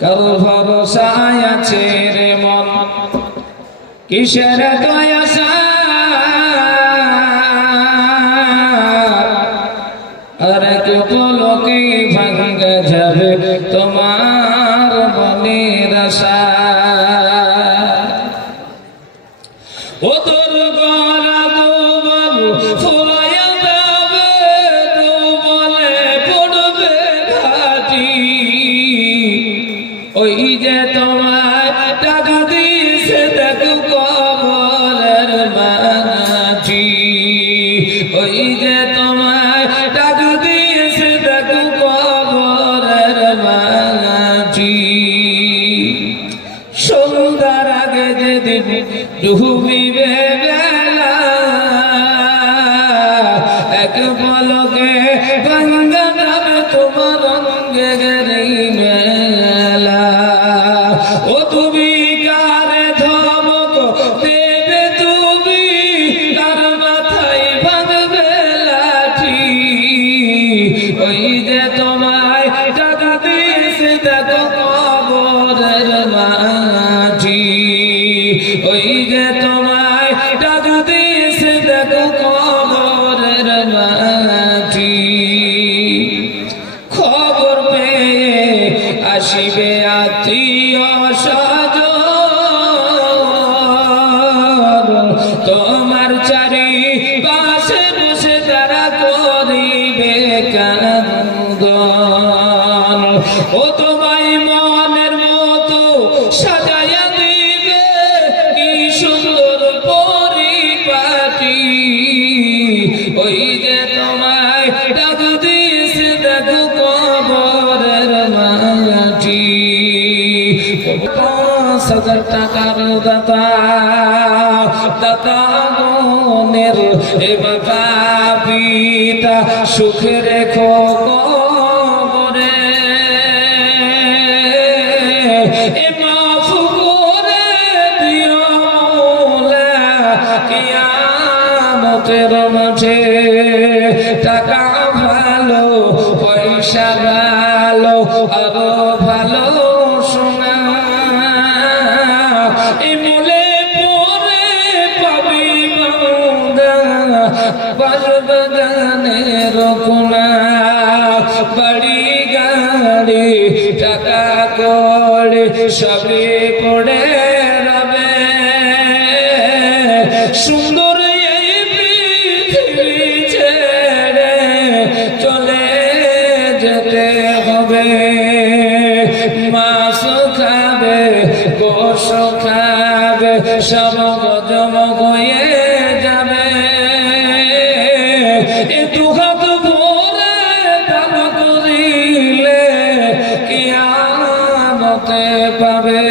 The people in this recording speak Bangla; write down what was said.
কার ভরসায় আছে রে মন কিসের দয়া আর কেউ পলকে ভাঙ্গা যাবে তোমার মনের আশা ও তোর গলা দুবল ফুরাইয়া যাবে দুবলে পড়বে ঘাটি ওই যে তোমায় টাকা দিয়েছে দেখো কবরের মাটি ওই যে তোমায় টাকা দিয়েছে দেখো কবরের মাটি সন্ধ্যার আগে যেদিন ডুবিবে বেলা এক পলকে ভাঙ্গা যাবে তোমার অঙ্গে গেলেই মেলা ও তুমি কারে ধমক দেবে তুমি কার মাথায় ভাঙবে লাঠি ওই যে তোমায় টাকা দিয়েছে দেখো কবরের মাটি ওই যে তোমায় টাকা দিয়েছে দেখো কবরের মাটি খবর পেয়ে আসিবে আত্মীয় স্বজন তোমার চারি পাশে বসে তারা করিবে কান্দন ও তোমায় মনের মতো সাজাইয়া দিবে কি সুন্দর পরিপাটি ওই যে তোমায় ডাক দিয়েছে দেখো কবরের মাটি ৫,০০০ টাকার দাতা দাতা গনের এ বাবা পিতা সুখে রেখো কবরে এ মাফ করে দিও মওলা কিয়ামতের মাঠে টাকা ভালো পয়সা ভালো আরো ভালো সোনা ইমলে পরে পাবি বান্দা বাজবাগানের কোনা বাড়ি গাড়ি টাকা করে সবে পড়ে রবে সুন্দর এই পৃথিবী ছেড়ে চলে যেতে হবে মাছ খাবে গোশ খাবে সব জমক হয়ে যাবে এ দুহাত ভরে দান করিলে কিয়ামতে পাবে